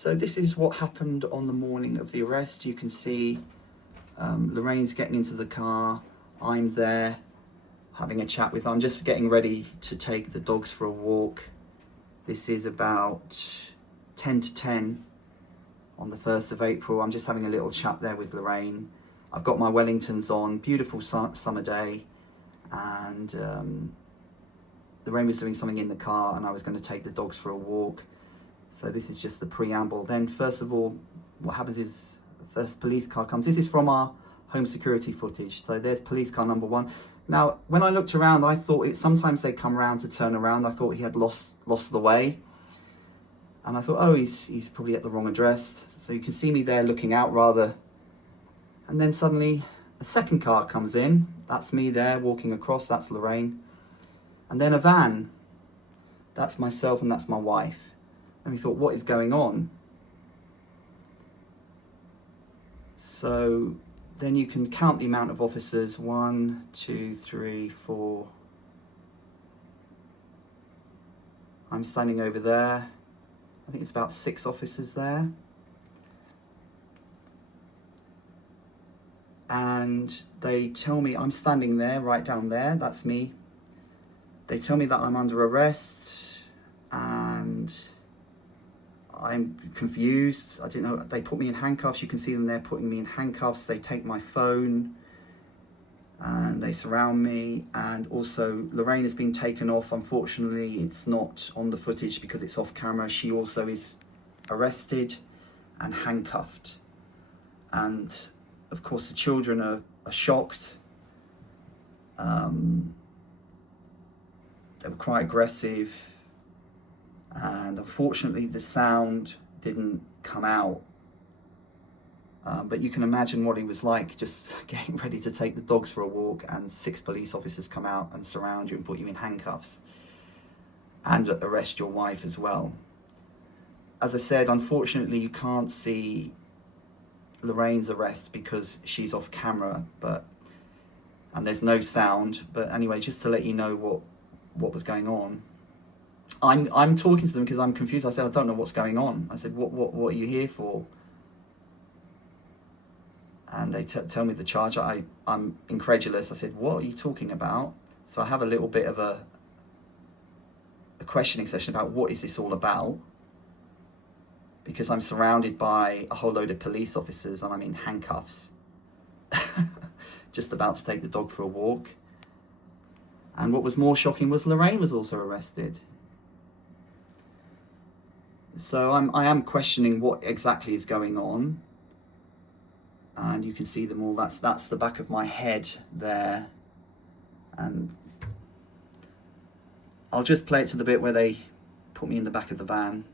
So this is what happened on the morning of the arrest. You can see Lorraine's getting into the car. I'm there having a chat with her. I'm just getting ready to take the dogs for a walk. This is about 10 to 10 on the 1st of April. I'm just having a little chat there with Lorraine. I've got my Wellingtons on, beautiful summer day, and Lorraine was doing something in the car and I was going to take the dogs for a walk. So this is just the preamble. Then first of all, what happens is the first police car comes. This is from our home security footage. So there's police car number 1. Now, when I looked around, I thought sometimes they come around to turn around. I thought he had lost the way. And I thought, oh, he's probably at the wrong address. So you can see me there looking out rather. And then suddenly a second car comes in. That's me there walking across. That's Lorraine. And then a van. That's myself and that's my wife. And we thought, what is going on? So then you can count the amount of officers. 1, 2, 3, 4. I'm standing over there. I think it's about 6 officers there. And they tell me, I'm standing there, right down there, that's me. They tell me that I'm under arrest and I'm confused. I didn't know. They put me in handcuffs. You can see them there putting me in handcuffs. They take my phone and they surround me. And also Lorraine has been taken off. Unfortunately, it's not on the footage because it's off camera. She also is arrested and handcuffed. And of course, the children are shocked. They were quite aggressive. And unfortunately the sound didn't come out, but you can imagine what he was like just getting ready to take the dogs for a walk and 6 police officers come out and surround you and put you in handcuffs and arrest your wife as well. As I said, unfortunately you can't see Lorraine's arrest because she's off camera, and there's no sound. But anyway, just to let you know what was going on. I'm talking to them because I'm confused. I said, I don't know what's going on. I said, what are you here for? And they tell me the charge. I'm incredulous. I said, what are you talking about? So I have a little bit of a questioning session about what is this all about? Because I'm surrounded by a whole load of police officers and I'm in handcuffs. Just about to take the dog for a walk. And what was more shocking was Lorraine was also arrested. So I am questioning what exactly is going on. And you can see them all. That's the back of my head there. And I'll just play it to the bit where they put me in the back of the van.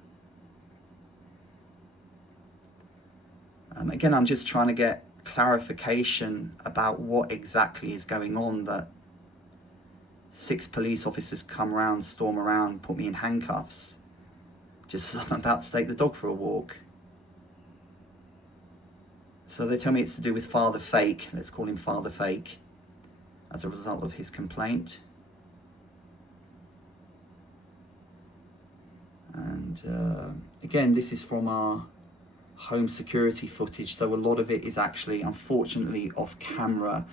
Again, I'm just trying to get clarification about what exactly is going on, that 6 police officers come around, storm around, put me in handcuffs just as I'm about to take the dog for a walk. So they tell me it's to do with Father Fake. Let's call him Father Fake, as a result of his complaint. And again, this is from our home security footage, so a lot of it is actually, unfortunately, off camera.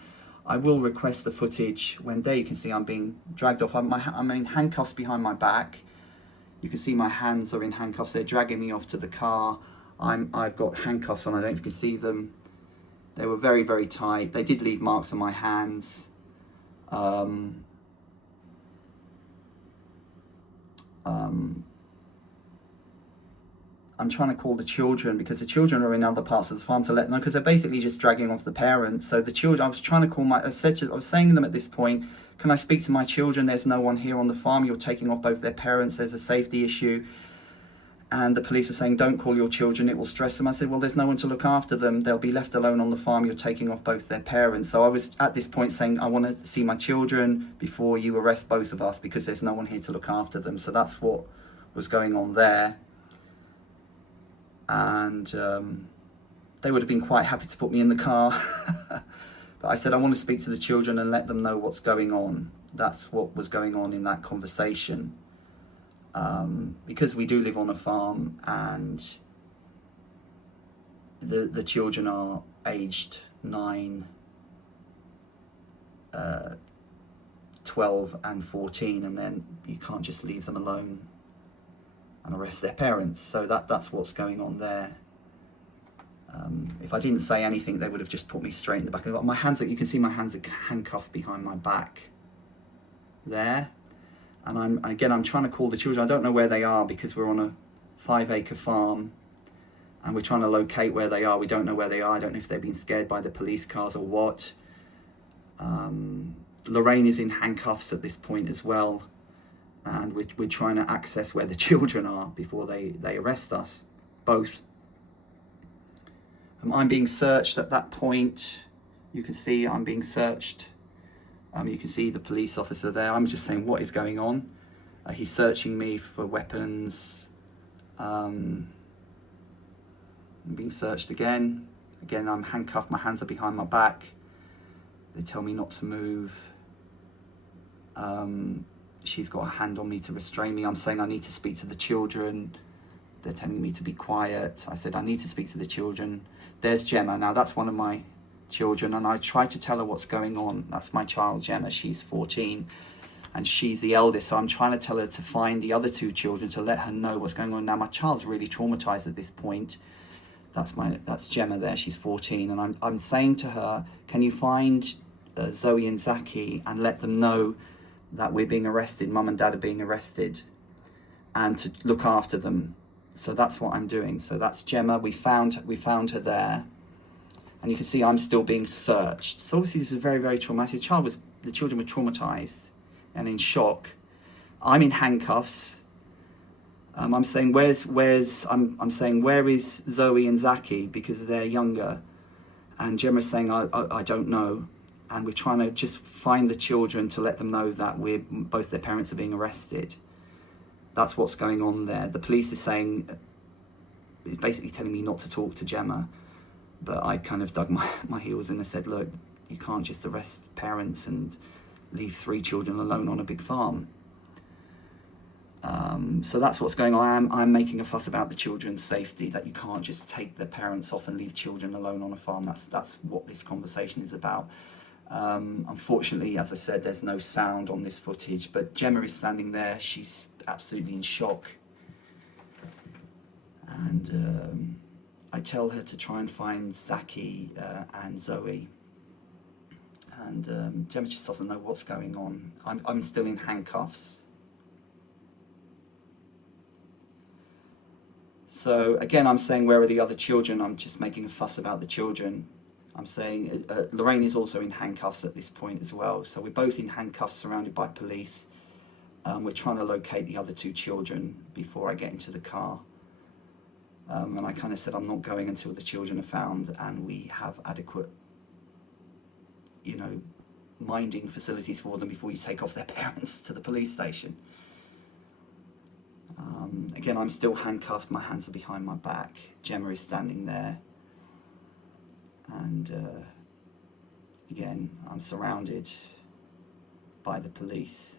I will request the footage when there. You can see I'm being dragged off. I'm in handcuffs behind my back. You can see my hands are in handcuffs. They're dragging me off to the car. I've got handcuffs on. I don't know if you can see them. They were very, very tight. They did leave marks on my hands. I'm trying to call the children because the children are in other parts of the farm to let them know, because they're basically just dragging off the parents. So the children, I was trying to call I was saying to them at this point, can I speak to my children? There's no one here on the farm. You're taking off both their parents. There's a safety issue. And the police are saying, don't call your children, it will stress them. I said, well, there's no one to look after them. They'll be left alone on the farm. You're taking off both their parents. So I was at this point saying, I want to see my children before you arrest both of us, because there's no one here to look after them. So that's what was going on there. And they would have been quite happy to put me in the car. But I said, I want to speak to the children and let them know what's going on. That's what was going on in that conversation. Because we do live on a farm, and the children are aged 9, 12 and 14, and then you can't just leave them alone and arrest their parents. So that's what's going on there. If I didn't say anything, they would have just put me straight in the back of the car. My hands, you can see my hands are handcuffed behind my back there. And I'm trying to call the children. I don't know where they are because we're on a 5-acre farm and we're trying to locate where they are. We don't know where they are. I don't know if they've been scared by the police cars or what. Lorraine is in handcuffs at this point as well. And we're trying to access where the children are before they arrest us, both. I'm being searched at that point. You can see I'm being searched. You can see the police officer there. I'm just saying, what is going on? He's searching me for weapons. I'm being searched again. Again, I'm handcuffed. My hands are behind my back. They tell me not to move. She's got a hand on me to restrain me. I'm saying I need to speak to the children. They're telling me to be quiet. I said I need to speak to the children. There's Gemma. Now that's one of my children, and I try to tell her what's going on. That's my child, Gemma. She's 14 and she's the eldest, so I'm trying to tell her to find the other 2 children to let her know what's going on. Now my child's really traumatized at this point. That's Gemma there. She's 14, and I'm saying to her, can you find Zoe and Zaki and let them know that we're being arrested, mum and dad are being arrested, and to look after them. So that's what I'm doing. So that's Gemma. We found her there. And you can see I'm still being searched. So obviously this is very, very traumatic. The children were traumatized and in shock. I'm in handcuffs. I'm saying where is Zoe and Zaki, because they're younger. And Gemma's saying I don't know. And we're trying to just find the children to let them know that both their parents are being arrested. That's what's going on there. The police is basically telling me not to talk to Gemma. But I kind of dug my heels in and said, look, you can't just arrest parents and leave 3 children alone on a big farm. So that's what's going on. I'm making a fuss about the children's safety, that you can't just take their parents off and leave children alone on a farm. That's what this conversation is about. Unfortunately, as I said, there's no sound on this footage, but Gemma is standing there. She's absolutely in shock. And I tell her to try and find Zaki and Zoe. And Gemma just doesn't know what's going on. I'm still in handcuffs. So again, I'm saying, where are the other children? I'm just making a fuss about the children. I'm saying Lorraine is also in handcuffs at this point as well. So we're both in handcuffs, surrounded by police. We're trying to locate the other 2 children before I get into the car. And I kind of said I'm not going until the children are found and we have adequate, minding facilities for them before you take off their parents to the police station. Again, I'm still handcuffed. My hands are behind my back. Gemma is standing there. And again, I'm surrounded by the police.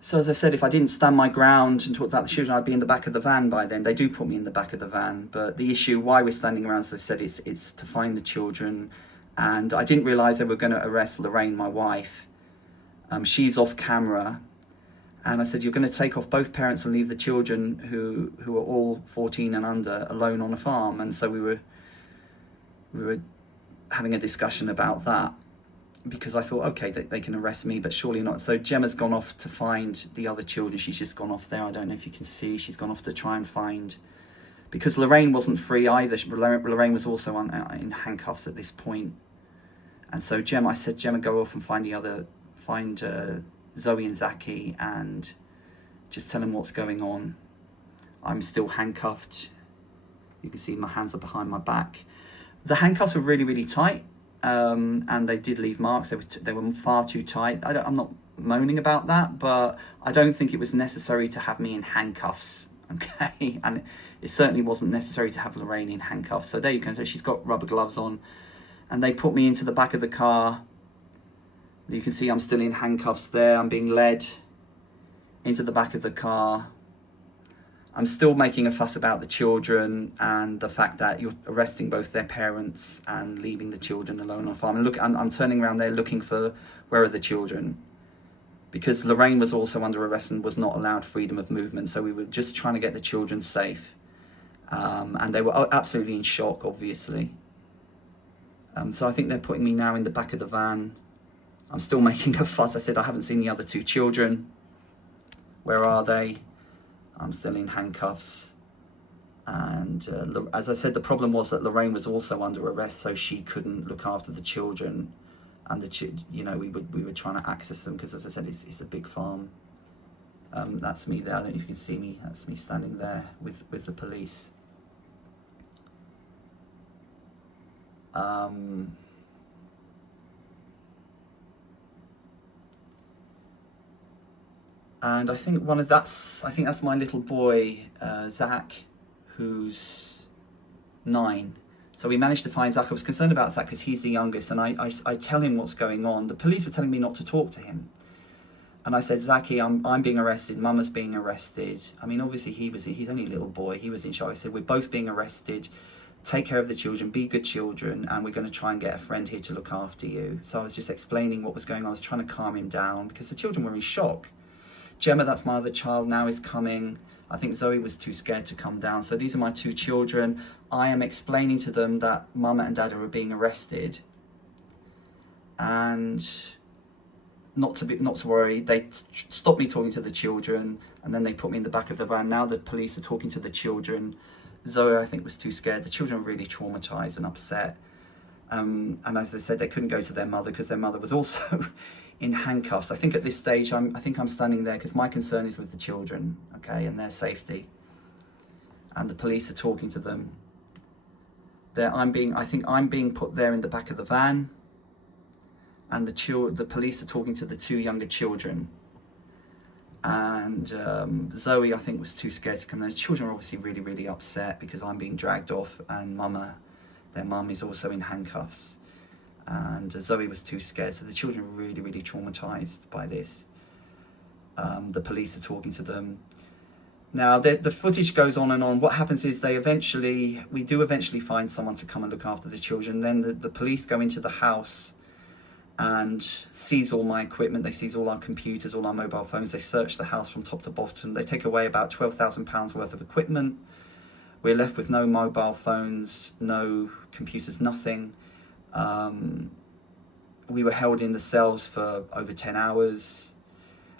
So as I said, if I didn't stand my ground and talk about the children, I'd be in the back of the van by then. They do put me in the back of the van. But the issue, why we're standing around, as I said, it's to find the children. And I didn't realise they were going to arrest Lorraine, my wife. She's off camera. And I said, you're going to take off both parents and leave the children who are all 14 and under alone on a farm. And so we were having a discussion about that, because I thought, okay, they can arrest me, but surely not. So Gemma's gone off to find the other children. She's just gone off there. I don't know if you can see. She's gone off to try and find, because Lorraine wasn't free either. Lorraine was also in handcuffs at this point. And so I said, Gemma, go off and find Zoe and Zaki and just tell them what's going on. I'm still handcuffed. You can see my hands are behind my back. The handcuffs were really, really tight. And they did leave marks. They were far too tight. I'm not moaning about that, but I don't think it was necessary to have me in handcuffs. Okay, and it certainly wasn't necessary to have Lorraine in handcuffs. So there you go. So she's got rubber gloves on, and they put me into the back of the car. You can see I'm still in handcuffs there. I'm being led into the back of the car. I'm still making a fuss about the children and the fact that you're arresting both their parents and leaving the children alone on farm. And look, I'm turning around there looking for where are the children, because Lorraine was also under arrest and was not allowed freedom of movement. So we were just trying to get the children safe, and they were absolutely in shock, obviously. So I think they're putting me now in the back of the van. I'm still making a fuss. I said I haven't seen the other two children. Where are they? I'm still in handcuffs. And as I said, the problem was that Lorraine was also under arrest, so she couldn't look after the children. And we were trying to access them because, as I said, it's a big farm. That's me there. I don't know if you can see me. That's me standing there with the police. And I think that's my little boy, Zach, who's 9. So we managed to find Zach. I was concerned about Zach because he's the youngest, and I tell him what's going on. The police were telling me not to talk to him. And I said, Zachy, I'm being arrested, Mama's being arrested. I mean, obviously he's only a little boy, he was in shock. I said, we're both being arrested, take care of the children, be good children, and we're going to try and get a friend here to look after you. So I was just explaining what was going on. I was trying to calm him down because the children were in shock. Gemma, that's my other child, now is coming. I think Zoe was too scared to come down. So these are my 2 children. I am explaining to them that Mama and Dada are being arrested, and not to worry. They stopped me talking to the children, and then they put me in the back of the van. Now the police are talking to the children. Zoe, I think, was too scared. The children were really traumatized and upset. And as I said, they couldn't go to their mother because their mother was also in handcuffs. I think at this stage, I think I'm standing there because my concern is with the children, okay, and their safety. And the police are talking to them. I think I'm being put there in the back of the van, and the police are talking to the 2 younger children. And Zoe, I think, was too scared to come there. The children are obviously really, really upset because I'm being dragged off, and their mum is also in handcuffs. And Zoe was too scared, so the children are really, really traumatized by this. The police are talking to them. Now, the footage goes on and on. What happens is we do eventually find someone to come and look after the children. Then the police go into the house and seize all my equipment. They seize all our computers, all our mobile phones. They search the house from top to bottom. They take away about £12,000 worth of equipment. We're left with no mobile phones, no computers, nothing. We were held in the cells for over 10 hours,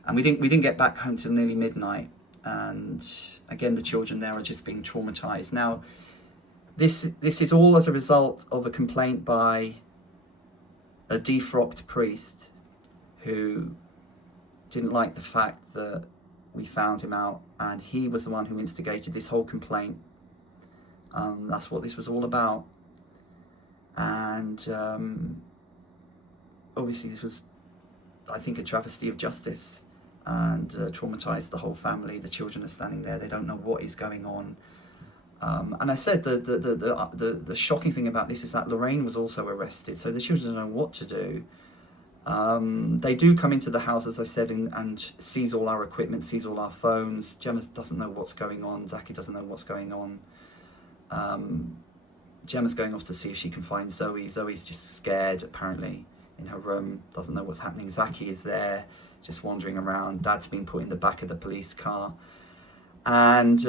and we didn't get back home till nearly midnight. And again, the children there are just being traumatized. Now, this is all as a result of a complaint by a defrocked priest who didn't like the fact that we found him out, and he was the one who instigated this whole complaint. That's what this was all about. And obviously this was, I think, a travesty of justice, and traumatized the whole family. The children are standing there, they don't know what is going on. And I said the shocking thing about this is that Lorraine was also arrested, so the children don't know what to do. They do come into the house, as I said, and seize all our equipment, seize all our phones. Gemma doesn't know what's going on. Zachy doesn't know what's going on. Gemma's going off to see if she can find Zoe. Zoe's just scared, apparently, in her room, doesn't know what's happening. Zachy is there, just wandering around. Dad's been put in the back of the police car. And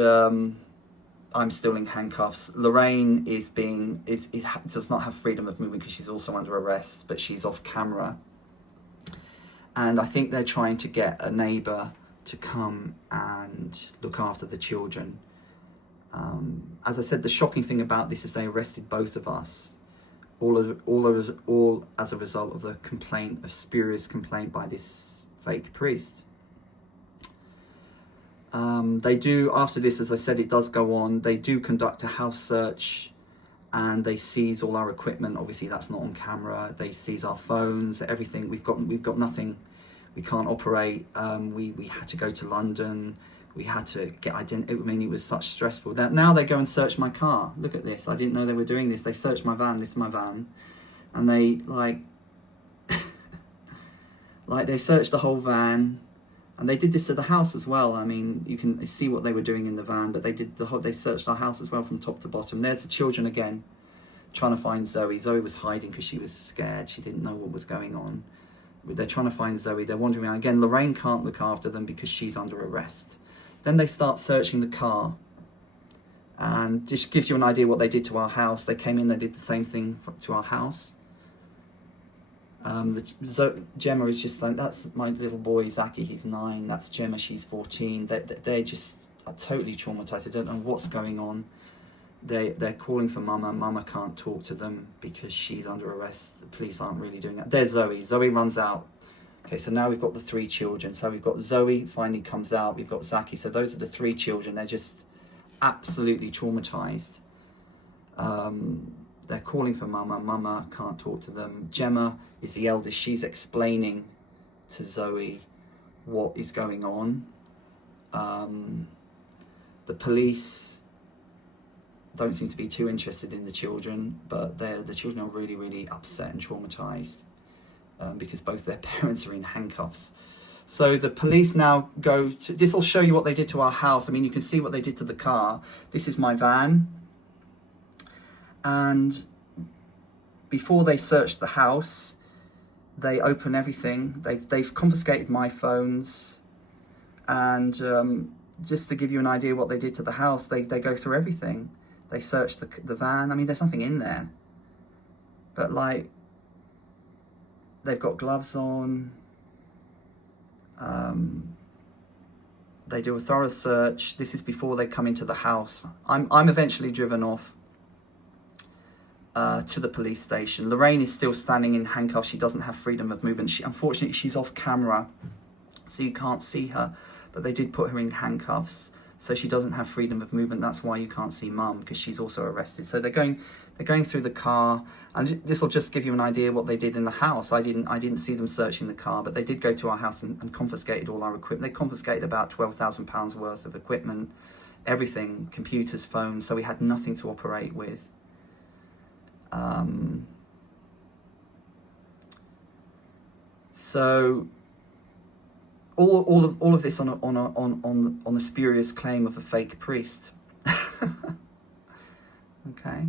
I'm still in handcuffs. Lorraine does not have freedom of movement because she's also under arrest, but she's off camera. And I think they're trying to get a neighbour to come and look after the children. As I said, the shocking thing about this is they arrested both of us, all as a result of a spurious complaint by this fake priest. They do, after this, as I said, it does go on, they do conduct a house search, and they seize all our equipment. Obviously that's not on camera. They seize our phones, everything. We've got nothing. We can't operate. We had to go to London. We had to get identity. I mean, it was such stressful. Now they go and search my car. Look at this. I didn't know they were doing this. They searched my van. This is my van. And they, like, they searched the whole van. And they did this to the house as well. I mean, you can see what they were doing in the van, but they searched our house as well from top to bottom. There's the children again, trying to find Zoe. Zoe was hiding because she was scared. She didn't know what was going on. They're trying to find Zoe. They're wandering around. Again, Lorraine can't look after them because she's under arrest. Then they start searching the car. And just gives you an idea what they did to our house. They came in, they did the same thing to our house. Gemma is just like, that's my little boy, Zaki, he's 9. That's Gemma, she's 14. They just are totally traumatized. They don't know what's going on. They're calling for Mama. Mama can't talk to them because she's under arrest. The police aren't really doing that. There's Zoe. Zoe runs out. Okay, so now we've got the 3 children. So we've got Zoe finally comes out. We've got Zaki. So those are the 3 children. They're just absolutely traumatized. They're calling for Mama. Mama can't talk to them. Gemma is the eldest. She's explaining to Zoe what is going on. The police don't seem to be too interested in the children, but the children are really, really upset and traumatized because both their parents are in handcuffs. So the police now go to, this will show you what they did to our house. I mean, you can see what they did to the car. This is my van. And before they search the house, they open everything. They've confiscated my phones. And just to give you an idea what they did to the house, they go through everything. They search the van. I mean, there's nothing in there. But like, they've got gloves on. They do a thorough search. This is before they come into the house. I'm eventually driven off to the police station. Lorraine is still standing in handcuffs. She doesn't have freedom of movement. Unfortunately, she's off camera, so you can't see her. But they did put her in handcuffs, so she doesn't have freedom of movement. That's why you can't see Mum, because she's also arrested. So they're going through the car, and this will just give you an idea what they did in the house. I didn't see them searching the car, but they did go to our house and confiscated all our equipment. They confiscated about £12,000 worth of equipment, everything, computers, phones. So we had nothing to operate with. So all of this on a spurious claim of a fake priest. Okay.